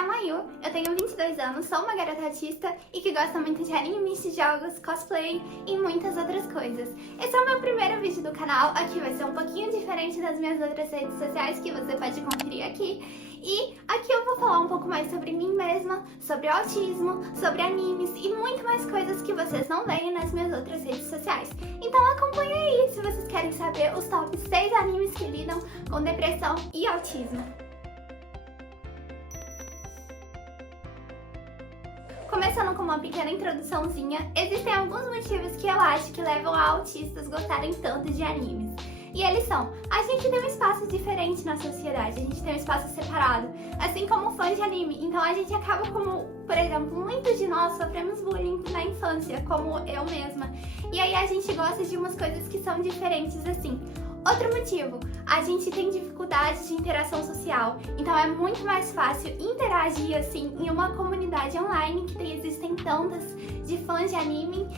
a Mayu, eu tenho 22 anos, sou uma garota artista e que gosta muito de animes, jogos, cosplay e muitas outras coisas. Esse é o meu primeiro vídeo do canal, aqui vai ser um pouquinho diferente das minhas outras redes sociais que você pode conferir aqui. E aqui eu vou falar um pouco mais sobre mim mesma, sobre autismo, sobre animes e muito mais coisas que vocês não veem nas minhas outras redes sociais. Então acompanha aí se vocês querem saber os top 6 animes que lidam com depressão e autismo. Começando com uma pequena introduçãozinha, existem alguns motivos que eu acho que levam a autistas gostarem tanto de animes. E eles são: a gente tem um espaço diferente na sociedade, a gente tem um espaço separado, assim como fãs de anime. Então a gente acaba como, por exemplo, muitos de nós sofremos bullying na infância, como eu mesma. E aí a gente gosta de umas coisas que são diferentes assim. Outro motivo, a gente tem dificuldade de interação social, então é muito mais fácil interagir assim em uma comunidade online que existem tantas de fãs de anime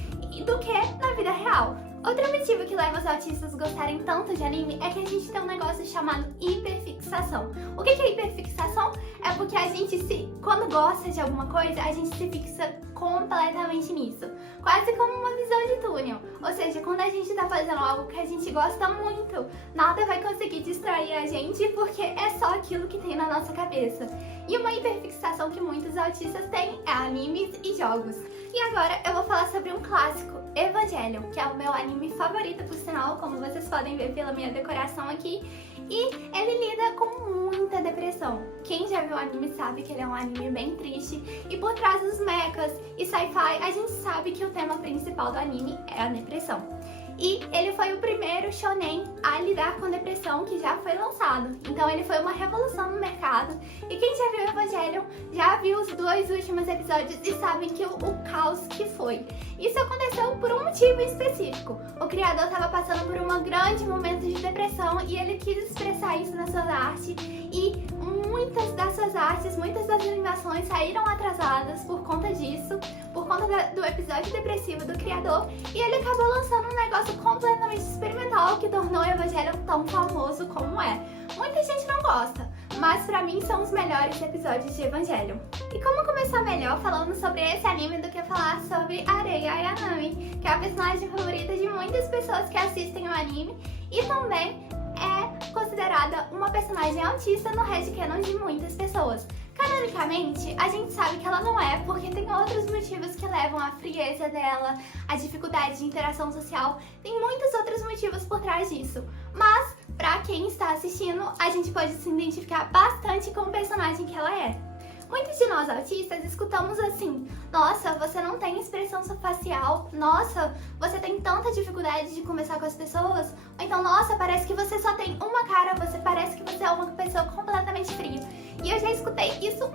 do que na vida real. Outro motivo que leva os autistas a gostarem tanto de anime é que a gente tem um negócio chamado hiperfixação. O que é hiperfixação? É porque a gente quando gosta de alguma coisa, a gente se fixa completamente nisso. Quase como uma visão de túnel. Ou seja, quando a gente tá fazendo algo que a gente gosta muito, nada vai conseguir distrair a gente porque é só aquilo que tem na nossa cabeça. E uma hiperfixação que muitos autistas têm é animes e jogos. E agora eu vou falar sobre um clássico, Evangelion, que é o meu anime favorito, por sinal, como vocês podem ver pela minha decoração aqui. E ele lida com muita depressão. Quem já viu o anime sabe que ele é um anime bem triste. E por trás dos mechas e sci-fi, a gente sabe que o tema principal do anime é a depressão. E ele foi o primeiro shonen a lidar com depressão que já foi lançado. Então ele foi uma revolução no mercado. E quem já viu Evangelion já viu os 2 últimos episódios e sabem que o caos que foi. Isso aconteceu por um motivo específico. O criador estava passando por um grande momento de depressão e ele quis expressar isso nas suas artes. E muitas das suas artes, muitas das animações saíram atrasadas por conta disso, por conta do episódio depressivo do criador. E ele acabou lançando um negócio completamente experimental que tornou o Evangelion tão famoso como é. Muita gente não gosta, mas pra mim são os melhores episódios de Evangelion. E como começar melhor falando sobre esse anime do que falar sobre Arei Ayanami, que é a personagem favorita de muitas pessoas que assistem o anime e também é considerada uma personagem autista no headcanon de muitas pessoas. Canonicamente, a gente sabe que ela não é, porque tem outros motivos que levam à frieza dela, à dificuldade de interação social, tem muitos outros motivos por trás disso. Mas, pra quem está assistindo, a gente pode se identificar bastante com o personagem que ela é. Muitos de nós autistas escutamos assim: nossa, você não tem expressão facial, nossa, você tem tanta dificuldade de conversar com as pessoas, ou então, nossa, parece que você só tem uma cara, você parece que você é uma pessoa completamente fria. E eu já escutei isso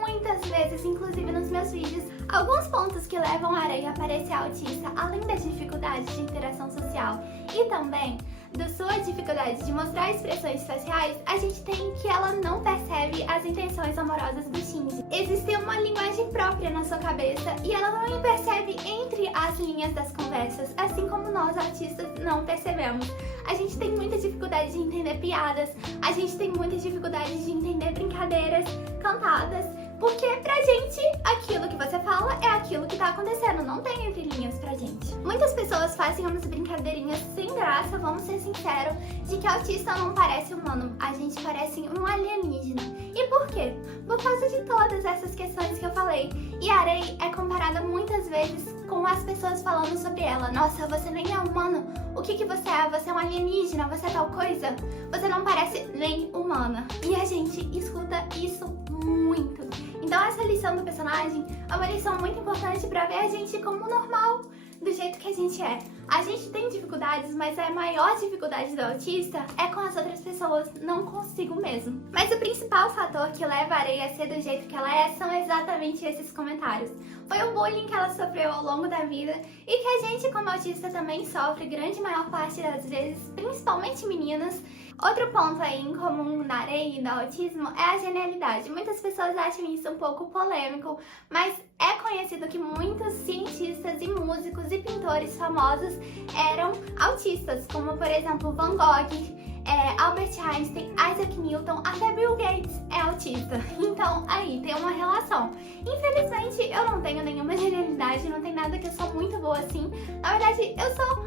muitas vezes, inclusive nos meus vídeos. Alguns pontos que levam a Arei a parecer autista, além da dificuldade de interação social e também da sua dificuldade de mostrar expressões faciais, a gente tem que ela não percebe as intenções amorosas do Shinji. Existe uma linguagem própria na sua cabeça e ela não percebe entre as linhas das conversas, assim como nós autistas não percebemos. A gente tem muita dificuldade de entender piadas, a gente tem muita dificuldade de entender brincadeiras cantadas, porque pra gente aquilo que você fala é aquilo que tá acontecendo, não tem entrelinhas pra gente. Muitas pessoas fazem umas brincadeirinhas sem graça, vamos ser sinceros, de que autista não parece humano, a gente parece um alienígena. E por quê? Por causa de todas essas questões que eu falei. E a Arei é comparada muitas vezes com as pessoas falando sobre ela: nossa, você nem é humano, o que você é? Você é um alienígena, você é tal coisa? Você não parece nem humana. E a gente escuta isso muito. Então essa lição do personagem é uma lição muito importante pra ver a gente como normal, do jeito que a gente é. A gente tem dificuldades, mas a maior dificuldade do autista é com as outras pessoas, não consigo mesmo. Mas o principal fator que leva a Arei a ser do jeito que ela é são exatamente esses comentários. Foi o bullying que ela sofreu ao longo da vida e que a gente como autista também sofre grande maior parte das vezes, principalmente meninas. Outro ponto aí em comum na Arei e no autismo é a genialidade. Muitas pessoas acham isso um pouco polêmico, mas é conhecido que muitos cientistas e músicos e pintores famosos eram autistas, como por exemplo Van Gogh, Albert Einstein, Isaac Newton, até Bill Gates é autista. Então Então, aí, tem uma relação. Infelizmente, eu não tenho nenhuma genialidade, não tem nada que eu sou muito boa assim. Na verdade, eu sou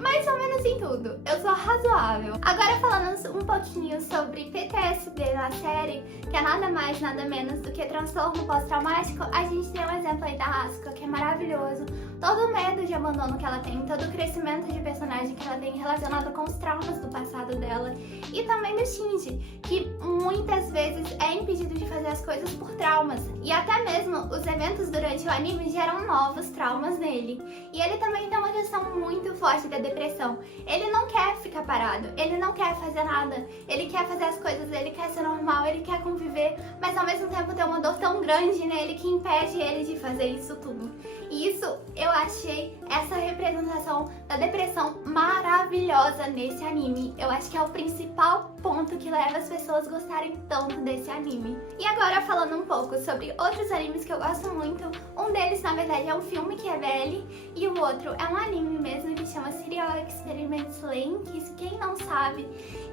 mais ou menos em tudo. Eu sou razoável. Agora falando um pouquinho sobre PTSD na série, que é nada mais, nada menos do que transtorno pós-traumático, a gente tem um exemplo aí da Asuka, que é maravilhoso. Todo o medo de abandono que ela tem, todo o crescimento de personagem que ela tem relacionado com os traumas do passado dela. E também do Shinji, que muitas vezes é impedido de fazer as coisas por traumas. E até mesmo os eventos durante o anime geram novos traumas nele. E ele também tem uma questão muito forte da depressão. Ele não quer ficar parado, ele não quer fazer nada, ele quer fazer as coisas, ele quer ser normal, ele quer conviver, mas ao mesmo tempo tem uma dor tão grande nele que impede ele de fazer isso tudo. E isso eu achei essa representação da depressão maravilhosa nesse anime. Eu acho que é o principal ponto que leva as pessoas a gostarem tanto desse anime. E agora falando um pouco sobre outros animes que eu gosto muito, um deles na verdade é um filme que é BL e o outro é um anime mesmo que chama Serial Experiments Lain, que quem não sabe,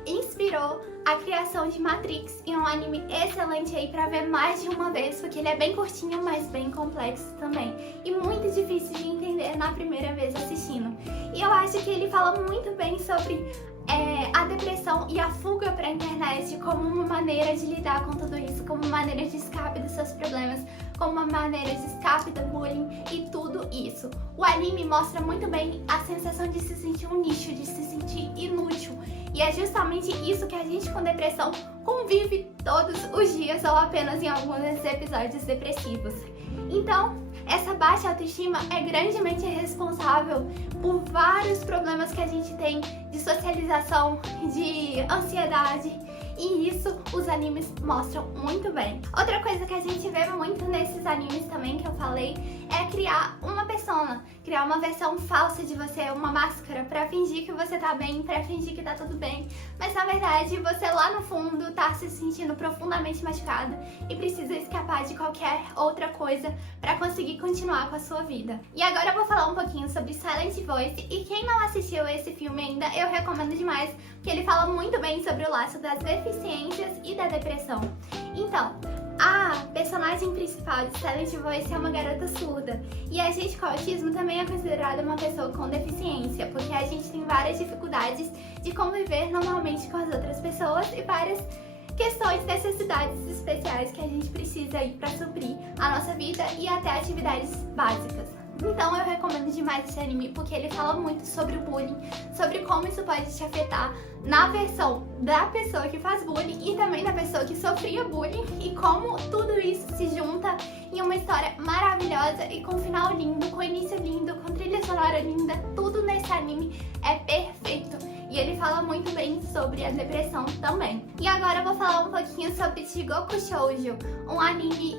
inspirou a criação de Matrix e é um anime excelente aí pra ver mais de uma vez, porque ele é bem curtinho, mas bem complexo também e muito difícil de entender na primeira vez assistindo. E eu acho que ele fala muito bem sobre a depressão e a fuga pra internet como uma maneira de lidar com tudo isso, como uma maneira de escape dos seus problemas, como uma maneira de escape do bullying e tudo isso. O anime mostra muito bem a sensação de se sentir um lixo, de se sentir inútil. E é justamente isso que a gente com depressão convive todos os dias ou apenas em alguns episódios depressivos. Então, essa baixa autoestima é grandemente responsável por vários problemas que a gente tem de socialização, de ansiedade, e isso os animes mostram muito bem. Outra coisa que a gente vê muito nesses animes também que eu falei é criar uma persona, criar uma versão falsa de você, uma máscara pra fingir que você tá bem, pra fingir que tá tudo bem, mas na verdade você lá no fundo tá se sentindo profundamente machucado e precisa escapar de qualquer outra coisa pra conseguir continuar com a sua vida. E agora eu vou falar um pouquinho sobre Silent Voice, e quem não assistiu esse filme ainda, eu recomendo demais, porque ele fala muito bem sobre o laço das deficiências e da depressão. Então, a personagem principal de Silent Voice é uma garota surda, e a gente com autismo também é considerada uma pessoa com deficiência, porque a gente tem várias dificuldades de conviver normalmente com as outras pessoas e várias questões, necessidades especiais que a gente precisa ir para suprir a nossa vida e até atividades básicas. Então eu recomendo demais esse anime porque ele fala muito sobre o bullying, sobre como isso pode te afetar na versão da pessoa que faz bullying e também da pessoa que sofria bullying, e como tudo isso se junta em uma história maravilhosa e com um final lindo, com início lindo, com trilha sonora linda. Tudo nesse anime é perfeito. E ele fala muito bem sobre a depressão também. E agora eu vou falar um pouquinho sobre Shigoku Shoujo, um anime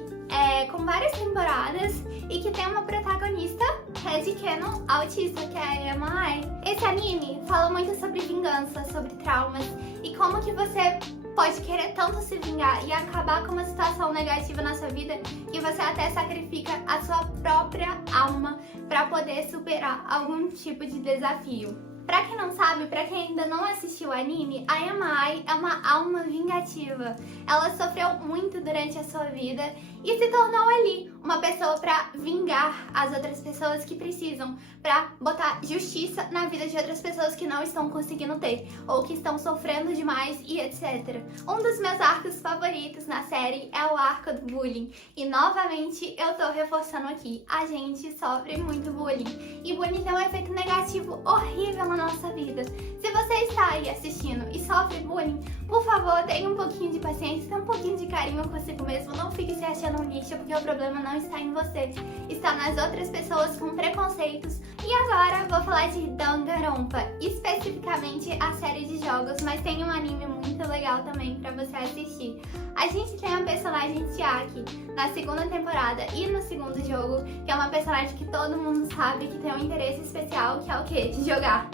com várias temporadas e que tem uma protagonista headcanon autista, que é a Emma Ai. Esse anime fala muito sobre vingança, sobre traumas e como que você pode querer tanto se vingar e acabar com uma situação negativa na sua vida que você até sacrifica a sua própria alma para poder superar algum tipo de desafio. Pra quem não sabe, pra quem ainda não assistiu o anime, a Emma Ai é uma alma vingativa. Ela sofreu muito durante a sua vida e se tornou ali uma pessoa pra vingar as outras pessoas que precisam, pra botar justiça na vida de outras pessoas que não estão conseguindo ter ou que estão sofrendo demais e etc. Um dos meus arcos favoritos na série é o arco do bullying. E novamente eu tô reforçando aqui, a gente sofre muito bullying. E bullying tem um efeito negativo horrível na nossa vida. Se você está aí assistindo e sofre bullying, por favor, tenha um pouquinho de paciência, tenha um pouquinho de carinho consigo mesmo. Não fique se achando um lixo, porque o problema não está em você, está nas outras pessoas com preconceitos. E agora vou falar de Danganronpa, especificamente a série de jogos, mas tem um anime muito legal também pra você assistir. A gente tem a personagem Chiaki na segunda temporada e no segundo jogo, que é uma personagem que todo mundo sabe que tem um interesse especial, que é o quê? De jogar.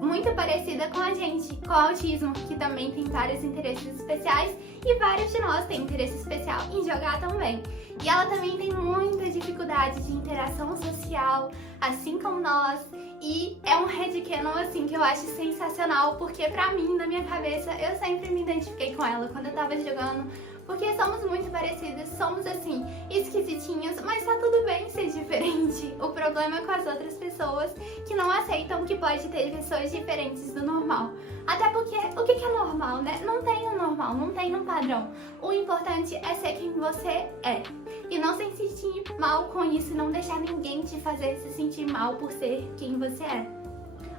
Muito parecida com a gente, com o autismo, que também tem vários interesses especiais e vários de nós têm interesse especial em jogar também. E ela também tem muita dificuldade de interação social, assim como nós, e é um headcanon assim que eu acho sensacional, porque pra mim, na minha cabeça, eu sempre me identifiquei com ela quando eu tava jogando, porque somos muito parecidas, somos assim, esquisitinhos, mas tá tudo bem ser diferente. O problema é com as outras pessoas que não aceitam que pode ter pessoas diferentes do normal. Até porque, o que é normal, né? Não tem um normal, não tem um padrão. O importante é ser quem você é. E não se sentir mal com isso, não deixar ninguém te fazer se sentir mal por ser quem você é.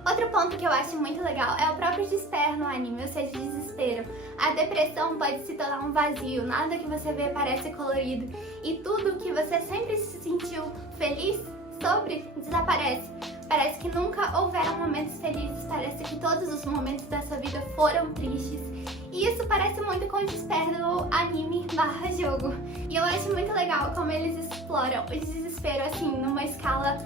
Outro ponto que eu acho muito legal é o próprio despair no anime, ou seja, desespero. A depressão pode se tornar um vazio, nada que você vê parece colorido. E tudo que você sempre se sentiu feliz sobre desaparece. Parece que nunca houveram momentos felizes, parece que todos os momentos da sua vida foram tristes. E isso parece muito com o despair do anime/jogo. E eu acho muito legal como eles exploram o desespero assim, numa escala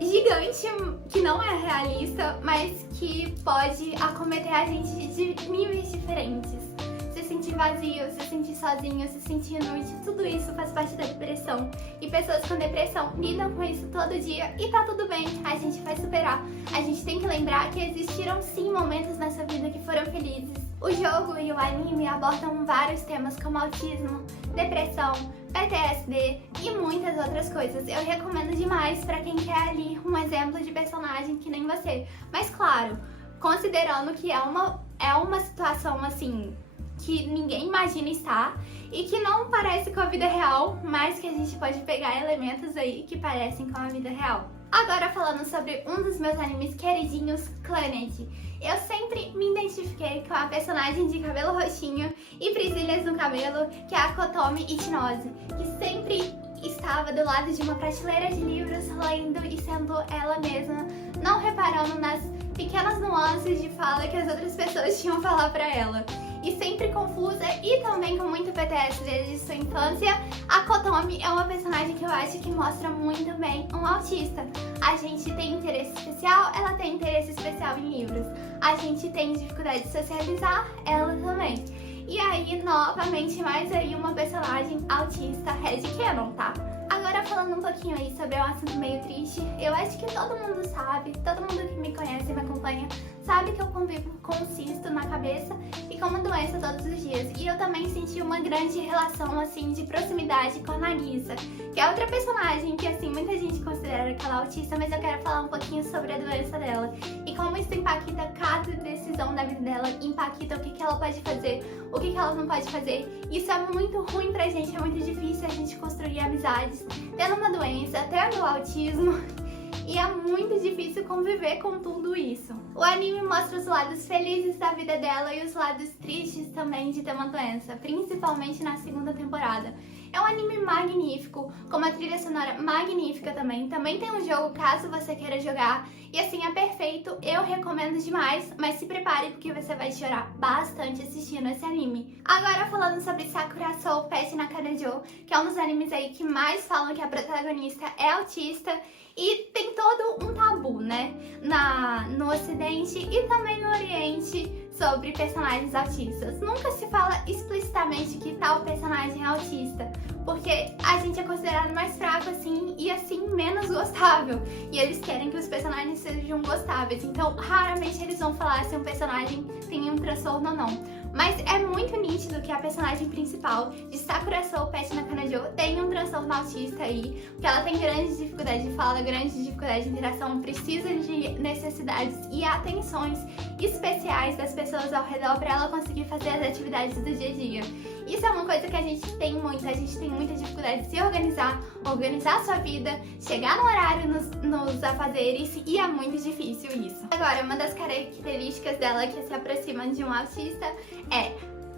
gigante, que não é realista, mas que pode acometer a gente de níveis diferentes. Se sentir vazio, se sentir sozinho, se sentir inútil, tudo isso faz parte da depressão. E pessoas com depressão lidam com isso todo dia e tá tudo bem, a gente vai superar. A gente tem que lembrar que existiram sim momentos nessa vida que foram felizes. O jogo e o anime abordam vários temas como autismo, depressão, PTSD e muitas outras coisas. Eu recomendo demais pra quem quer ali um exemplo de personagem que nem você. Mas claro, considerando que é uma situação assim que ninguém imagina estar e que não parece com a vida real, mas que a gente pode pegar elementos aí que parecem com a vida real. Agora falando sobre um dos meus animes queridinhos, Clannad. Eu sempre me identifiquei com a personagem de cabelo roxinho e presilhas no cabelo, que é a Kotomi Ichinose, que sempre estava do lado de uma prateleira de livros, lendo e sendo ela mesma, não reparando nas pequenas nuances de fala que as outras pessoas tinham a falar pra ela. E sempre confusa e também com muito PTSD desde sua infância, a Kotomi é uma personagem que eu acho que mostra muito bem um autista. A gente tem interesse especial, ela tem interesse especial em livros. A gente tem dificuldade de socializar, ela também. E aí, novamente, mais aí uma personagem autista headcanon, tá? Agora falando um pouquinho aí sobre um assunto meio triste, eu acho que todo mundo sabe, todo mundo que me conhece e me acompanha, sabe que eu convivo com um cisto na cabeça e com uma doença todos os dias. E eu também senti uma grande relação, assim, de proximidade com a Nagisa, que é outra personagem que, assim, muita gente considera que ela é autista, mas eu quero falar um pouquinho sobre a doença dela e como isso impacta cada decisão da vida dela, impacta o que ela pode fazer, o que ela não pode fazer. Isso é muito ruim pra gente, é muito difícil a gente construir amizades tendo uma doença, tendo autismo. E é muito difícil conviver com tudo isso. O anime mostra os lados felizes da vida dela e os lados tristes também de ter uma doença, principalmente na segunda temporada. É um anime magnífico, com uma trilha sonora magnífica também. Também tem um jogo caso você queira jogar. E assim, é perfeito, eu recomendo demais, mas se prepare porque você vai chorar bastante assistindo esse anime. Agora falando sobre Sakura Soul Pet Nakanajo, que é um dos animes aí que mais falam que a protagonista é autista. E tem todo um tabu, né, no Ocidente e também no Oriente sobre personagens autistas. Nunca se fala explicitamente que tal personagem é autista, porque a gente é considerado mais fraco assim e assim menos gostável. E eles querem que os personagens sejam gostáveis, então raramente eles vão falar se um personagem tem um transtorno ou não. Mas é muito nítido que a personagem principal de Sakura Soul Pet Nakanajo tem um transtorno autista aí, porque ela tem grandes dificuldades de fala, grandes dificuldades de interação, precisa de necessidades e atenções especiais das pessoas ao redor para ela conseguir fazer as atividades do dia a dia. Isso é uma coisa que a gente tem muita dificuldade de se organizar a sua vida, chegar no horário nos afazeres, e é muito difícil isso. Agora, uma das características dela que se aproximam de um autista é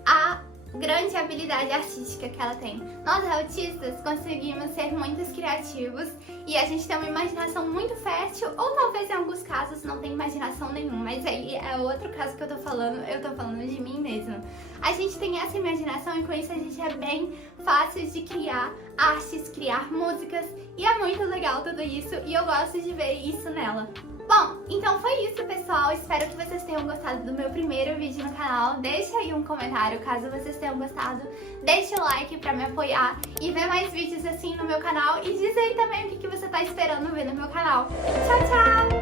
a grande habilidade artística que ela tem. Nós autistas conseguimos ser muito criativos e a gente tem uma imaginação muito fértil, ou talvez em alguns casos não tem imaginação nenhuma, mas aí é outro caso que eu tô falando de mim mesma. A gente tem essa imaginação e com isso a gente é bem fácil de criar artes, criar músicas, e é muito legal tudo isso e eu gosto de ver isso nela. Bom, então foi isso, pessoal. Espero que vocês tenham gostado do meu primeiro vídeo no canal. Deixa aí um comentário caso vocês tenham gostado. Deixa o like pra me apoiar e ver mais vídeos assim no meu canal. E diz aí também o que você tá esperando ver no meu canal. Tchau, tchau!